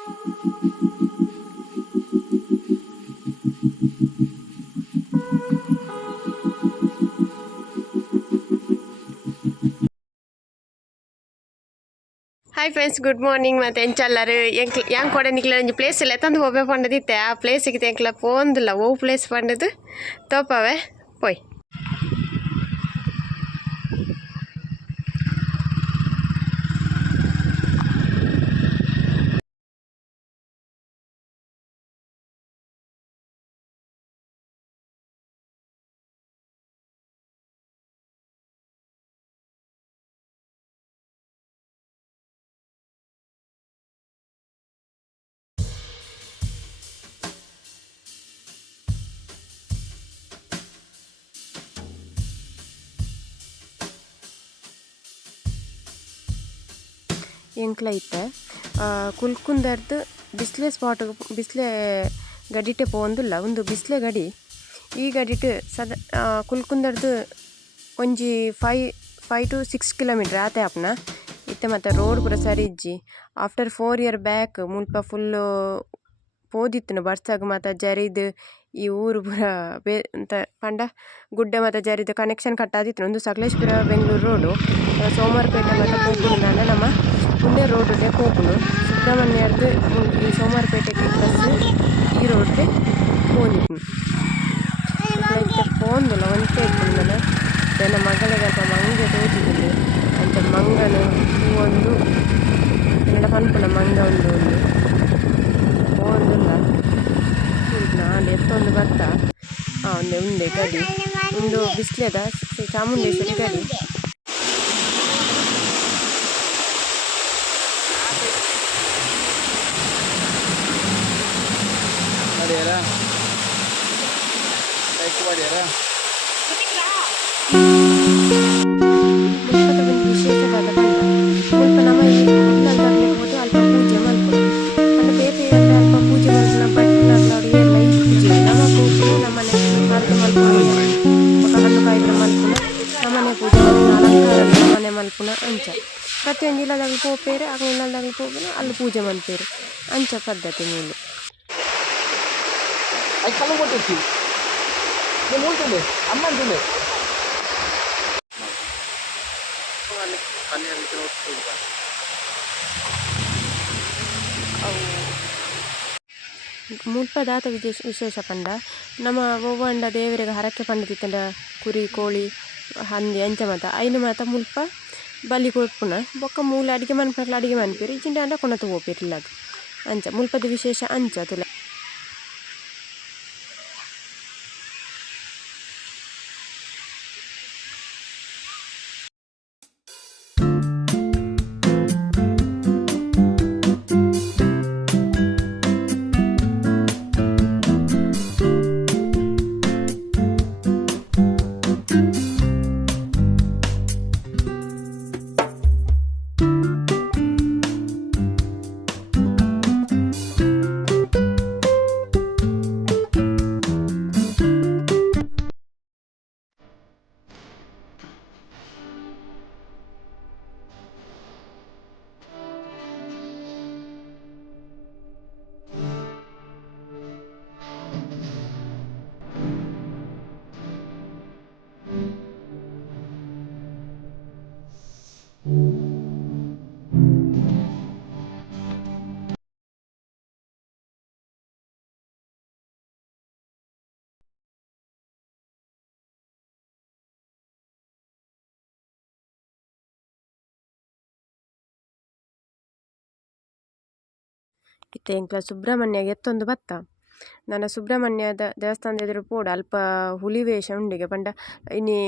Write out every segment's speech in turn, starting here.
Hi friends, good morning. ಮತ್ತು ಎಂಚಲ್ಲರು ಹೆಂಗೆ ಕೊಡೆ ನಿಕ್ಲ ಒಂಜಿ ಪ್ಲೇಸ್ ಇಲ್ಲ ತಂದು ಹೋಗ್ಬೇಕು ಪಂಡದಿತ್ತೆ. ಆ ಪ್ಲೇಸಿಗೆ ತೆಂಕ್ಲ ಪೋಂದಿಲ್ಲ ಓ ಪ್ಲೇಸ್ ಪಂಡದು ತೋಪವೆ ಪೋಯ್. ಎಂಕ್ಲ ಇತ್ತೆ ಕುಲ್ಕುಂದರ್ದು ಬಿಸ್ಲೆ ಸ್ಪಾಟ್ ಬಿಸ್ಲೆ ಗಡಿಟೆ ಪೋಂದಿಲ್ಲ ಒಂದು ಬಿಸ್ಲೆ ಗಡಿ. ಈ ಗಡಿಟ್ ಕುಲ್ಕುಂದರ್ದು ಒಂಜಿ 5 to 6 ಕಿಲೋಮೀಟರ್ ಆತೆ ಆಪನ ಇತ್ತೆ. ಮತ್ತು ರೋಡ್ ಪೂರ ಸರಿ ಇಜ್ಜಿ. ಆಫ್ಟರ್ 4 year ಬ್ಯಾಕ್ ಮುಲ್ಪ ಫುಲ್ಲು ಪೋದಿತ್ತುನು ಬರ್ಸಾಗ ಮತ್ತು ಜರಿದು ಈ ಊರು ಪೂರ ಅಂತ ಪಂಡ ಗುಡ್ಡೆ ಮತ್ತು ಜರಿದು ಕನೆಕ್ಷನ್ ಕಟ್ಟಾದಿತ್ತು. ಒಂದು ಸಕಲೇಶ್ಪುರ ಬೆಂಗಳೂರು ರೋಡು ಸೋಮವಾರಪೇಟೆ ಮತ್ತು ಪೋಪುನ ನಮ್ಮ ಮುಂದೆ ರೋಡ್ಗೆ ಪೋಪುನು ಸುಬ್ರಹ್ಮಣ್ಯರ್ದು ಈ ಸೋಮವಾರಪೇಟೆಗೆ ಬಸ್ ಈ ರೋಡ್ಗೆ ಪೋನಿತ್ತು. ಇತ್ತೆ ಪೋಂದಿಲ್ಲ ಒಂಚೆ ಇತ್ತು ನನ್ನ ಮಗಳಿಗೆ ಅಲ್ಪ ಮಂಗೆ ತೋತಿದ್ದೀನಿ ಅಂತ ಮಂಗನು ಒಂದು ಕನ್ನಡ ಪನ್ಪುನ ಮಂಗ ಒಂದು ಪೋಂದಿಲ್ಲ ನಾನು ಎತ್ತೊಂದು ಬರ್ತಾ ಒಂದೇ ಗಡಿ ಒಂದು ಬಿಸ್ಲೆದ ಚಾಮುಂಡೇಶ್ವರಿ ಗಡಿ. ವಿಶೇಷವಾದ ಸ್ವಲ್ಪ ನಮ್ಮ ಇಲ್ಲದಾಗಲಿರ್ಬೋದು ಅಲ್ಪ ಪೂಜೆ ಮಲ್ಪುಡು ಅಂದರೆ ಬೇರೆ ಅಲ್ಪ ಪೂಜೆ ಮಲ್ಪುನ ಬಟ್ಟೆ ಎಲ್ಲ ಈ ಪೂಜೆ ನಮ್ಮ ಪೂಜೆ ನಮ್ಮನೆ ಮಲ್ಪು ಮಲ್ಪುನ ಹಣ್ಣು ಕಾಯಿಗಳ ಮಲ್ಪುನ ನಮ್ಮನೆ ಪೂಜೆ ಅಲಂಕಾರ ನಮ್ಮನೆ ಮಲ್ಪುನ ಅಂಚ ಪ್ರತಿಯೊಂದು ಇಲ್ಲದಾಗಲಿ ಪೋಪೇರು ಆಗ ಇಲ್ಲದಾಗಲಿ ಪೋಪೇರು ಅಲ್ಲಿ ಪೂಜೆ ಮಲ್ಪೇರು ಅಂಚ ಪದ್ಧತಿ ಮೂಲು. ಮುಲ್ಪದಾತ ವಿಶೇಷ ಪಂಡ ನಮ್ಮ ಒವ್ವಂಡ ದೇವರಿಗೆ ಹರಕೆ ಪಂಡದಿತ್ತಂಡ ಕುರಿ ಕೋಳಿ ಹಂದಿ ಅಂಚ ಮಾತ ಐನು ಮಾತ ಮುಲ್ಪ ಬಲಿ ಕೊಡ್ಪುನ ಬೊಕ್ಕ ಮೂಲ ಅಡಿಗೆ ಮನ್ಪರ್ಲ ಅಡಿಗೆ ಮನ್ಪೇರು ಇಚ್ಚಿಂಡ ಅಂಡ ಕೊನತು ಹೋಗ್ಪೇರಿಲ್ಲಾಗ ಅಂಚ ಮುಲ್ಪದ ವಿಶೇಷ ಅಂಚ ತುಲ. ಇತ್ತೆ ಎಂಕ್ಲ ಸುಬ್ರಹ್ಮಣ್ಯಗೆ ಎತ್ತೊಂದು ಬತ್ತ ನನ್ನ ಸುಬ್ರಹ್ಮಣ್ಯದ ದೇವಸ್ಥಾನದ ಎದುರು ಪೋಡ ಅಲ್ಪ ಹುಲಿವೇಷ ಉಂಡಿಗೆ ಪಂಡ ಇನಿ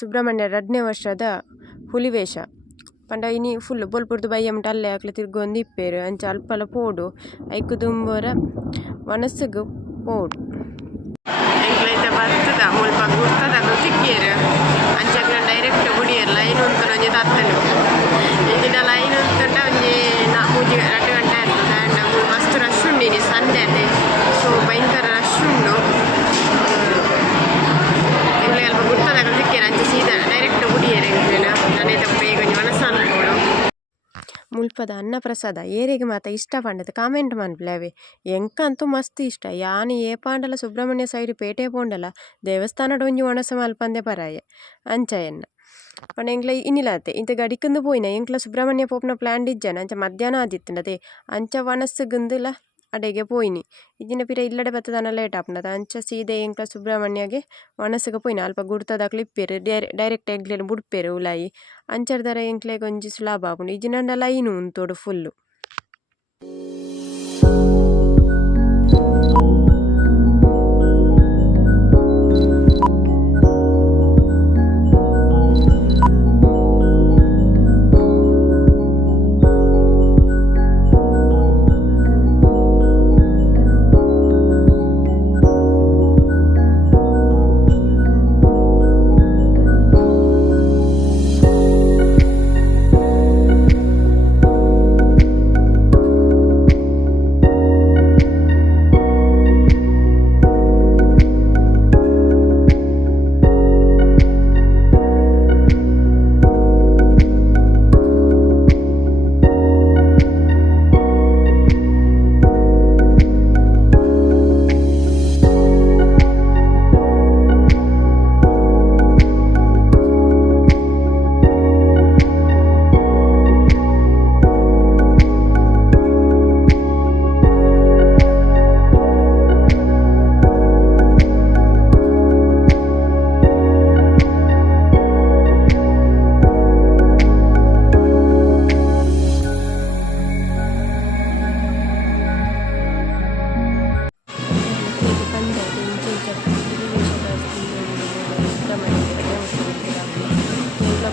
ಸುಬ್ರಹ್ಮಣ್ಯ 2ನೇ ವರ್ಷದ ಹುಲಿವೇಷ ಪಂಡ ಇನಿ ಫುಲ್ ಬೋಲ್ಪುರ್ದು ಬೈಯಮಟ ಅಲ್ಲೇ ಹಾಕ್ಲಿ ತಿರ್ಗೊಂದು ಇಪ್ಪೇರು ಅಂಚ ಅಲ್ಪಲ ಪೋಡು ಐಕು ದುಂಬರ ಮನಸ್ಸಿಗೆ ಪೋಡು ಎಂಕ್ಲೈತೆ ಬರ್ತದ ಮುಲ್ಪ ಗುರ್ತದಾಗ ತಿಕ್ಕಿಯರು ಅಂಚಾಗ ಡೈರೆಕ್ಟ್ ಗುಡಿಯರ್ ಲೈನ್ ಉಂಟು ಒಂಜಿ ತತ್ತನು ಇಂದಿನ ಲೈನ್ ಉಂಟುಂಡ ಒಂಜಿ 2 ಗಂಟೆ ಇರ್ತದೆ ಅಂಡ್ ಮಸ್ತ್ ರಶ್ ಉಂಡಿನಿ ಸಂಡೆ ಅದೇ ಸೊ ಭಯಂಕರ ರಶ್ ಉಂಡು ಎಂಗ್ಲೆ ಅಲ್ಪ ಗುರ್ತದಾಗ ತಿಕ್ಕಿಯರು ಅಂಚೆ ಸೀದಾ ಡೈರೆಕ್ಟ್ ಗುಡಿಯರು ಎಂಕ್ಲೇನ ನಾನೈತೆ ಬೇಗ ಒಂಜಿ ಮನಸ್ಸು ಅನ್ಕೋಡು ಮುಲ್ಪದ ಅನ್ನ ಪ್ರಸಾದ ಏರೆಗ್ ಮಾತ ಇಷ್ಟ ಪಂಡದ ಕಾಮೆಂಟ್ ಮನ್ಪ್ಲೇವೆ. ಎಂಕಂತೂ ಮಸ್ತ್ ಇಷ್ಟ. ಯಾನ್ ಏಪಾಂಡಲ ಸುಬ್ರಹ್ಮಣ್ಯ ಸೈಡ್ ಪೇಟೆ ಪೋಂಡಲ ದೇವಸ್ಥಾನಡ್ ಒಂಜಿ ಒಣಸ ಮಲ್ಪಂದೆ ಪರಾಯೆ ಅಂಚ ಎನ್ನ. ಪಂಡ ಎಂಕ್ಲ ಇನ್ನಿಲಾತೆ ಇಂತ ಗಡಿಕಂದು ಪೋಯಿನ ಎಂಕ್ಲ ಸುಬ್ರಹ್ಮಣ್ಯ ಪೋಪುನ ಪ್ಲಾನ್ ಇಜ್ಜನ ಅಂಚ ಮಧ್ಯಾಹ್ನ ಆದಿತ್ತಂಡದೆ ಅಂಚ ವನಸ್ಸುಗಂದುಲ ಅಡೆಗೆ ಪೋಯಿನಿ. ಇಜ್ಜಿನ ಪಿರ ಇಲ್ಲಡೆ ಬತ್ತದನ ಲೇಟ್ ಆಪುಂಡತ ಅಂಚ ಸೀದೆ ಎಂಕ್ಲ ಸುಬ್ರಹ್ಮಣ್ಯಗೆ ವನಸ್ಸುಗ ಪೋಯಿನ ಅಲ್ಪ ಗುಡ್ತದ ಕ್ಲಿಪ್ಪೆರ್ ಡೈರೆಕ್ಟ್ ಎಂಕ್ಲೆನ್ ಬುಡ್ಪೆರ್ ಉಲಾಯಿ ಅಂಚರ್ದರ ಎಂಕ್ಲೆಗ್ ಒಂಜಿ ಸುಲಾಭ ಆಪುಂಡು. ಇಜ್ಜಿನಂಡ ಲೈನು ಉಂತೋಡು ಫುಲ್ಲು.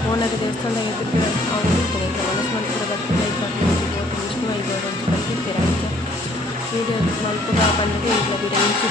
ಪೋನದ ದೇವಸ್ಥಾನದಾಗ ಎದುರಿಗೆ ಅವ್ರು ಇರ್ತಾರೆ ಈಗ ಮನಸ್ಸು ಮಲ್ಪುರ ವಿಷ್ಣು ವೈಭವ ಅಂತ ಬರ್ತಿರ್ತಾರೆ ಅಂಚ ವೀಡಿಯೋ ಮಲ್ಪುರ ಬಂದರೆ ಇಲ್ಲ ಬಿಡ ಇಂಚು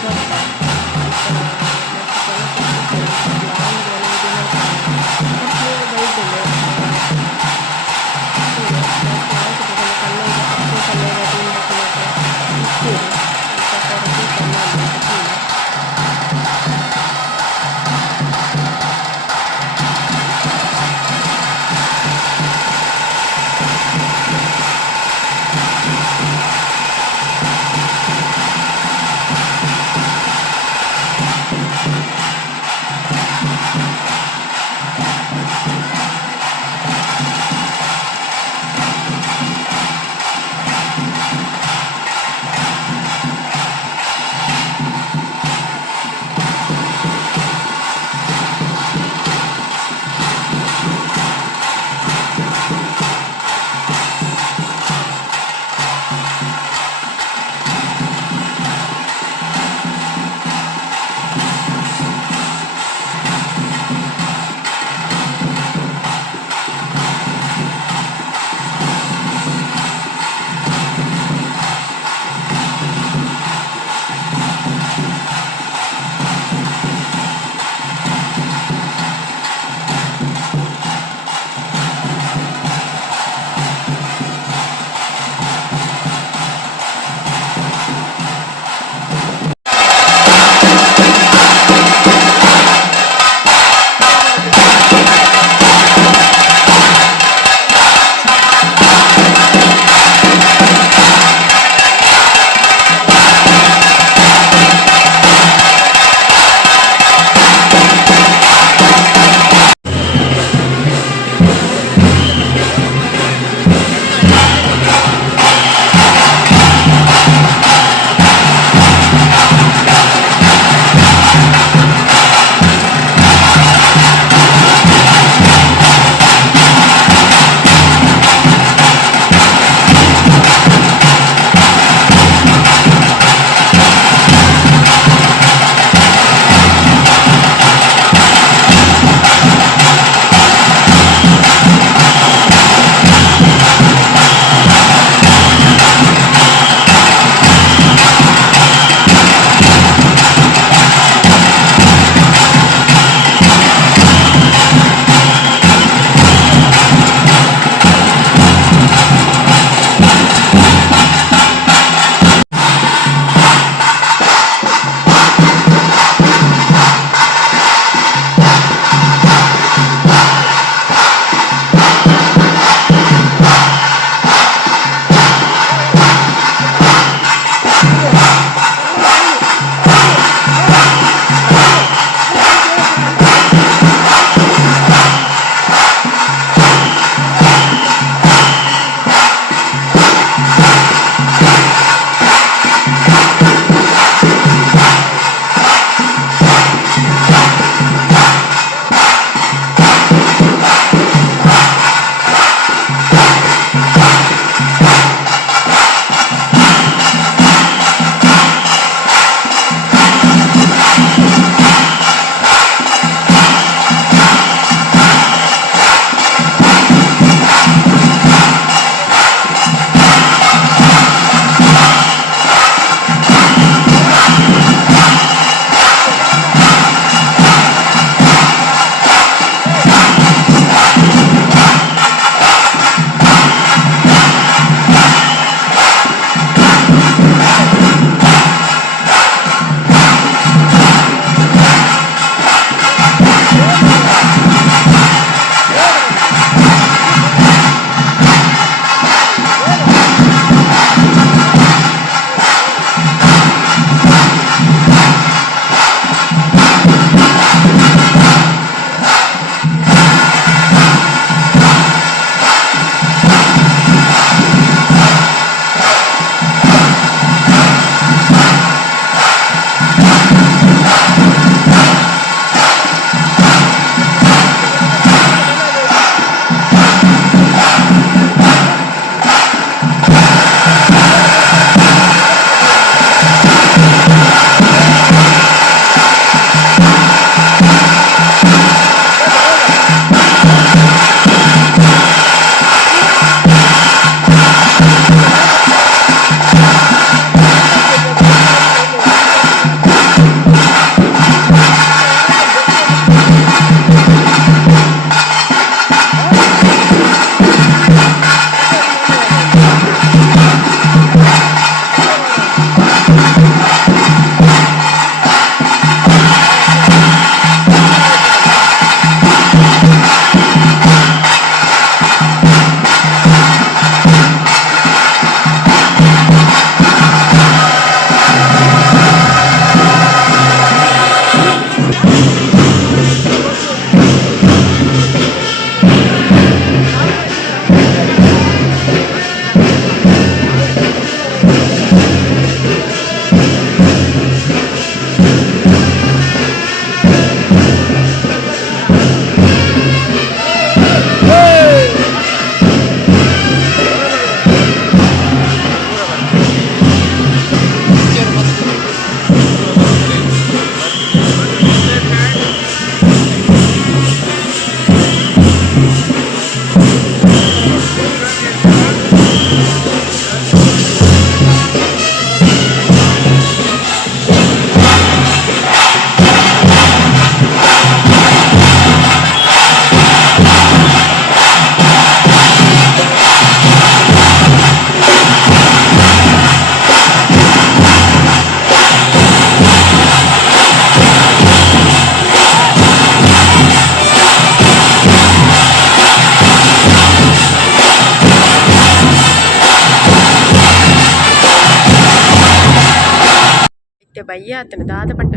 ಬಯ್ಯ ಆತನ ದಾದ ಪಂಡ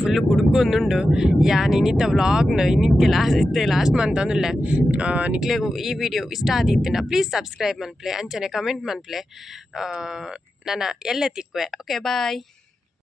ಫುಲ್ ಕುಡುಕೊಂದುಂಡು ಯಾನ್ ಇನ್ನಿತ್ತ ವ್ಲಾಗ್ನ ಇನ್ನಿಕ್ಕೆ ಲಾಸ್ಟ್ ಮಂತ್ ಅಂದುಲ್ಲೆ ನಿಕ್ಲೆಗು ಈ ವಿಡಿಯೋ ಇಷ್ಟ ಆದಿತ್ತಿನ ಪ್ಲೀಸ್ ಸಬ್ಸ್ಕ್ರೈಬ್ ಮನ್ಪ್ಲೆ ಅಂಚನೆ ಕಮೆಂಟ್ ಮನ್ಪ್ಲೆ ನನ್ನ ಎಲ್ಲೆ ತಿಕ್ಕುವೆ. Okay bye.